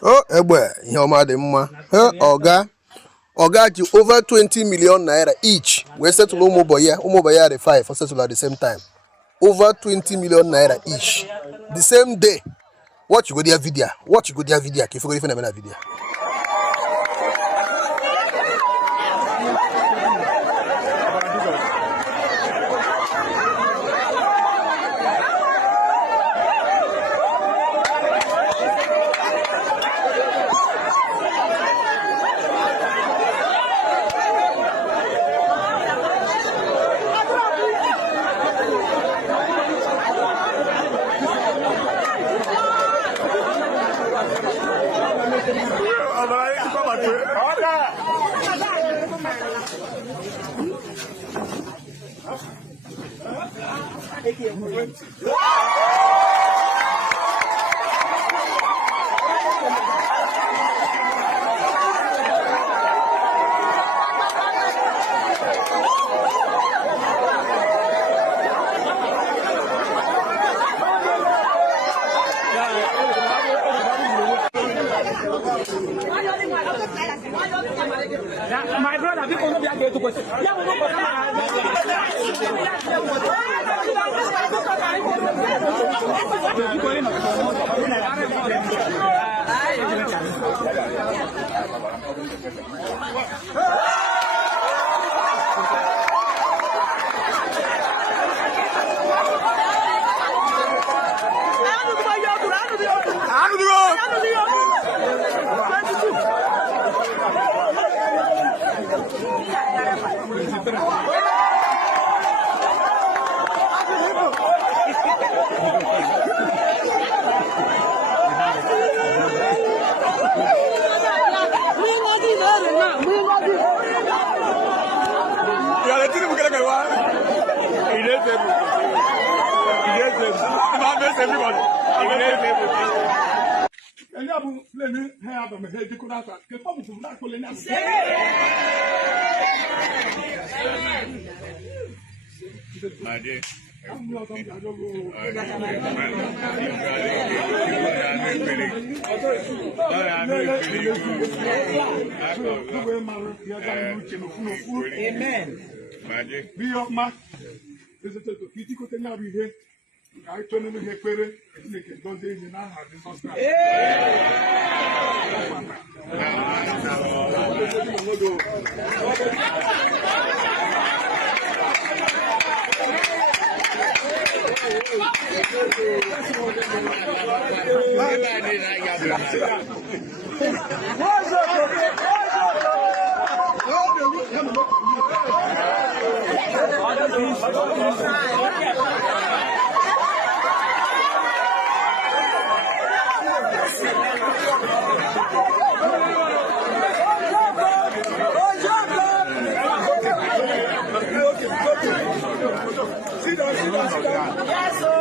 Oh, Yoma de Mma. Oga to over 20 million naira each. We settle Umoboya the 5 for settle at the same time. Over 20 million naira each. The same day. What you go there video? What you go there video? If you go even a video. My brother, people will be able to go. Amen. Be of Mark. This is the physical thing that we hear. I told him to get better. Those days in our house. Yes, sir.